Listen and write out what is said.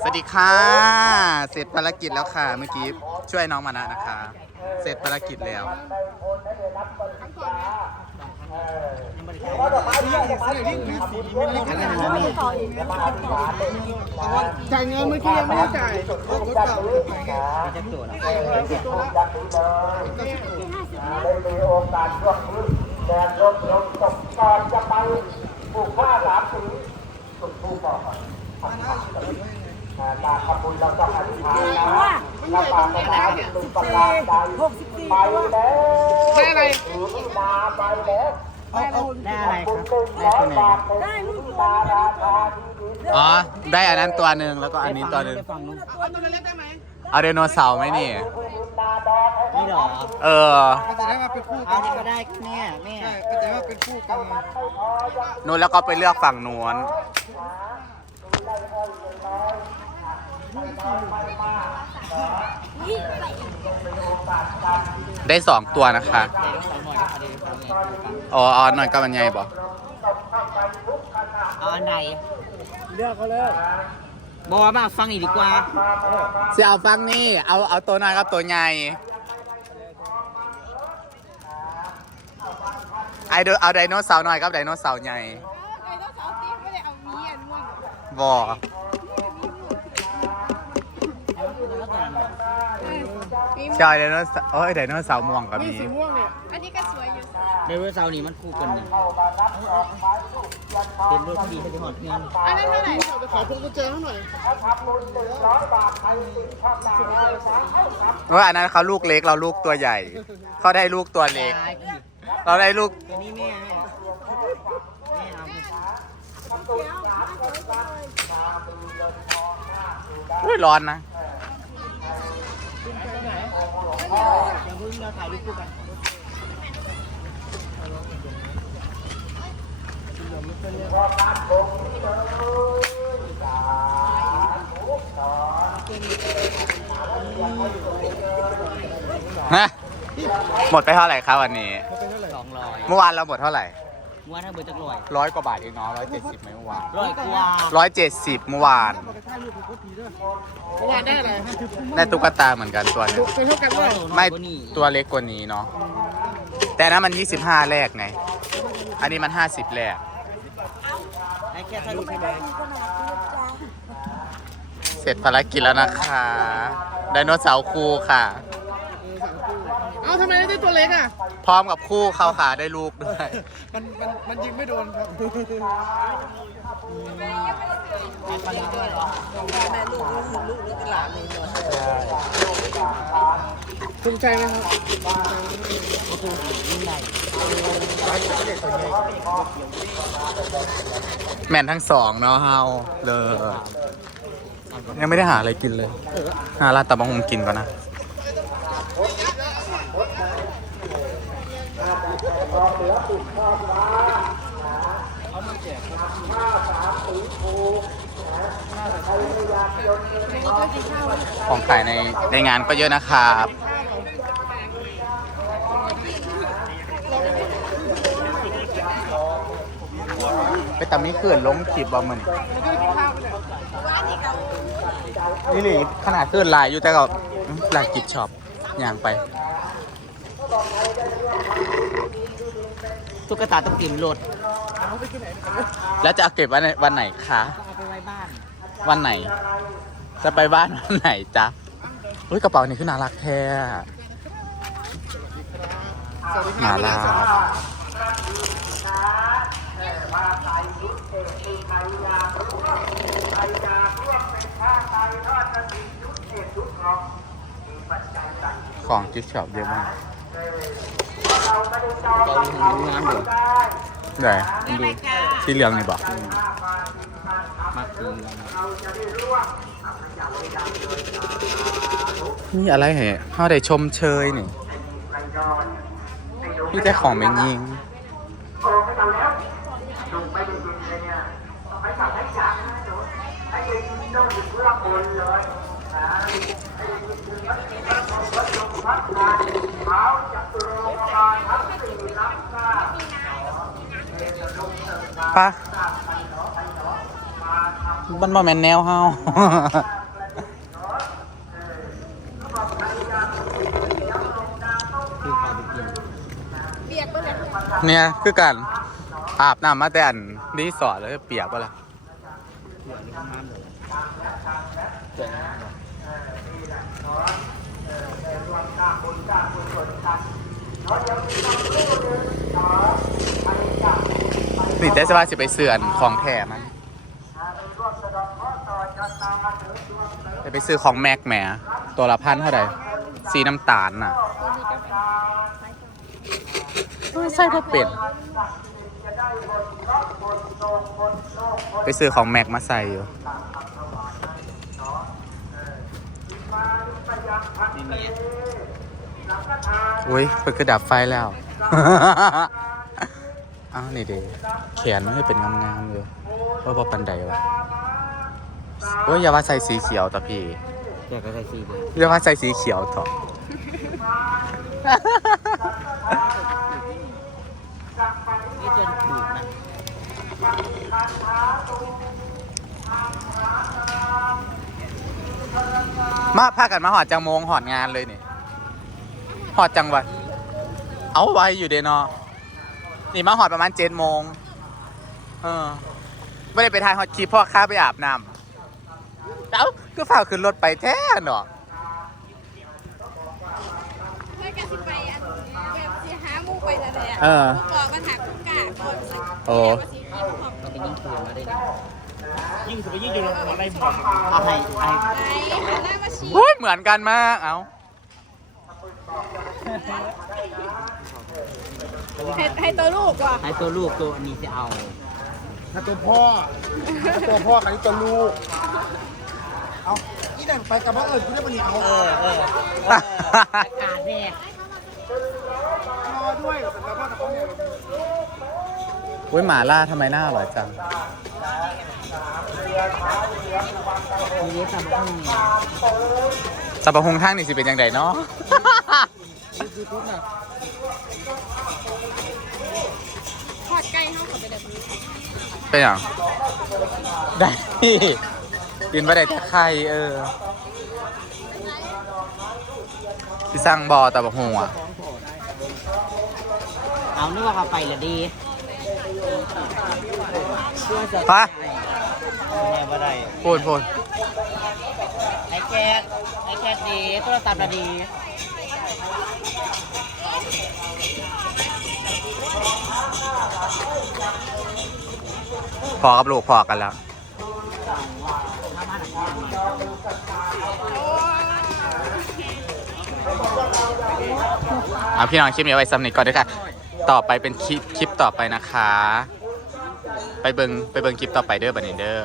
สวัสดีค่ะ เสร็จภารกิจแล้วค่ะ เมื่อกี้ช่วยน้องมานะนะคะ เสร็จภารกิจแล้วจ่ายเงินเมื่อกี้ยังไม่ได้จ่ายรถเก่าจะตัวแล้วได้มีโอกาสช่วงนี้แดดลมลมตกก่อนจะไปปลูกผ้าสามสีสุดผู้บอกก่อน การทำบุญเราต้องอธิษฐานนะแล้วปากน้ำเป็นประการใดไปแล้วได้อะไรถือนาไปแล้วได้อะไรคคุรัณบหนึ่งร้อยบาทเป็นที่นาราคาที่ดีอ๋อ ได้อันนั้นตัวหนึ่งแล้วก็อันนี้ตัวหนึ่งฝั่งนู้นเอาตัวเล็กได้ไหมเอาไดโนเสาร์ไหมนี่นี่เหรอ เออก็จะได้มาเป็นคู่กัเอานนี่ก็ได้เนี่ยแม่ใช่ก็จะได้มาเป็นคู่กันนู้นแล้วก็ไปเลือกฝั่งนู้น ได้สองตัวนะคะเดี๋ยวสองหน่อยก็เดี๋ยวสองหน่อยอ๋ออ๋อหน่อยก็มันใหญ่บอกเอาอันไหนเลือกเขาเลยบอกว่ามาฟังอีกดีกว่าเสียเอาฟังนี่ เอาเอาตัวน้อยกับตัวใหญ่ไอเดเอาไดโนเสาร์หน่อยกับไดโนเสาร์ใหญ่ บอมีใช่ไดโนเสาร์เอ้ยไดโนเสาร์ม่วงก็มีมีสีม่วงเนี่ยอันนี้ก็สวยอยู่เดวิดเซานี่มันคู่กันนี่เป็นรถที่ดีให้ที่หอดเงินอันนั้นเท่าไหร่จะขอพวงกุญแจให้หน่อยว่าอันนั้นเขาลูกเล็กเราลูกตัวใหญ่ เขาได้ลูกตัวเล็กตายกี่เราได้ลูกตัวนี้แม่แม่แม่เอา อุ้ยร้อนนะอย่าเพิ่งเราถ่ายรูปคู่กันฮะ หมดไปเท่าไหร่ครับวันนี้ สองร้อยเมื่อวานเราหมดเท่าไหร่ ว่าถ้าเบอร์จักรอยร้อยกว่าบาทเองเนาะร้อยเจ็ดสิบไหมเมื่อวานร้อยกว่าร้อยเจ็ดสิบเมื่อวานบอกไปถ่ายรูปกับโคตรผีด้วยเมื่อวานได้อะไรได้ตุ๊กตาเหมือนกันตัวหนึงเป็นเท่ากันว่าไม่ตัวเล็กกว่านี้เนาะแต่อันนั้นมัน 25 แรกไง อันนี้มัน 50 แรกให้แค่ถ่ายรูปให้แม่เสร็จภารกิจแล้วนะคะไดโนเสาร์คู่ค่ะ ตัวเล็กอะ พร้อมกับคู่เขาค่ะได้ลูกด้วย มันมันมันยิงไม่โดนครับให้ฟังอีกด้วยเหรอภูมิใจไหมครับยิ่งใหญ่แมนทั้งสองเนาะเฮาเลยยังไม่ได้หาอะไรกินเลย หาร้านตะบังหงกินก่อนนะ เหลือติดทอดร้านนะเอามาแจกข้าวสามสีถูนะใครไม่อยากจนงินทองของขายในในงานก็เยอะนะครับ ไปตำนี้เขื่อนล้มขีบบอมมันนี่นี่ขนาดเขื่อนลายอยู่แต่ก็ลายกิบช็อปอย่างไป ตุ๊กตาต้องเตรียมรถแล้วจะเอาเก็บไว้ในวันไหนคะเอาไปไว้บ้าน วันไหน จะไปบ้านวันไหนจ๊ะเฮ้ยกระเป๋านี่คือน่ารักแท้น่ารักของกิฟต์ช็อปเยอะมาก ก็มีถึงานเดี๋ยวไหนสีเหลืองนี่บอกมานี่อะไรเหรอเขาได้ชมเชยนี่นี่แต่ของแมงยิงปะมันบ่แม่นแนวเฮาคือพาไปกินเบียกไปเลยเนี่ย คือกัน อาบน้ำมาแต่อันรีสอร์ทแล้วเปียกปะล่ะ นี่แต่สว่าสิไปเสื่อนของแถมมันจะไปซื้อของแม็กแหมตัวละพันเท่าไหร่สีน้ำตาลน่ะใส่ก็เป็นไปซื้อของแม็กมาใส่อยู่ อุ้ยเพิ่งกระดับไฟแล้ว อ้าวนี่เด็แขนมันให้เป็นงามๆอยู่เพราะว่าปันไดวะโอ้ยอย่าว่าใส่สีเขียวต่อพี่อยากจะใส่ซีเลยอย่าว่าใส่สีเขียวต่อนี่จนถูกนะมาพากันมาหอดจังโมงหอดงานเลยเนี่ย หอดจังหวัด เอาไว้อยู่เดนอนี่มาหอดประมาณเจ็ดโมง เออไม่ได้ไปทายหอดคลิปพ่อค้าไปอาบน้ำเอ้าก็ฝ่าขึ้นรถไปแท้เนาะเมื่อกันสิไปอันแบบสิหาหมูไปอะไรอะเออหมูกรอบมันหักทุกกาคนสิโอ้มาสิกินของมันเป็นยิ่งคืนมาได้เลยยิ่งจะไปยิ่งจะลงหัวอะไรหมดเอาให้ให้ไหนหันหน้ามาชี้ เฮ้ยเหมือนกันมาก เอ้า ให้ให้ตัวลูกว่ะให้ตัวลูกตัวอันนี้จะเอา ถ้าตัวพ่อถ้าตัวพ่อกับนี่ตัวลูก เอาอีนั่นไปกับพ่อเอิญกูได้ปนิเอาเออเอออากาศแน่รอด้วยกับพ่อกับพ่อเนี่ยอุ้ยหมาล่าทำไมหน้าอร่อยจังมีเยอะสำหรับนี้สับปะฮงทางนี่สิเป็นยังไงเนาะ ทอดไก่ห้องกับไปเด็ดเป็นอย่างได้ กินไปได้แต่ไข่เออที่สร้างบอตะบะฮงอะ เอานึกว่าเขาไปละดีเพื่อจะไปแน่บ่ได้พูดพูดไอแคทไอแคทดีโทรศัพท์ละดี พอกับลูกพอกันแล้วเอาพี่น้องคลิปนี้ไว้ซ้ำนี้ก่อนด้วยค่ะ ต่อไปเป็นคลิปคลิปต่อไปนะคะ ไปเบิงไปเบิงคลิปต่อไปเด้อบันเด้อ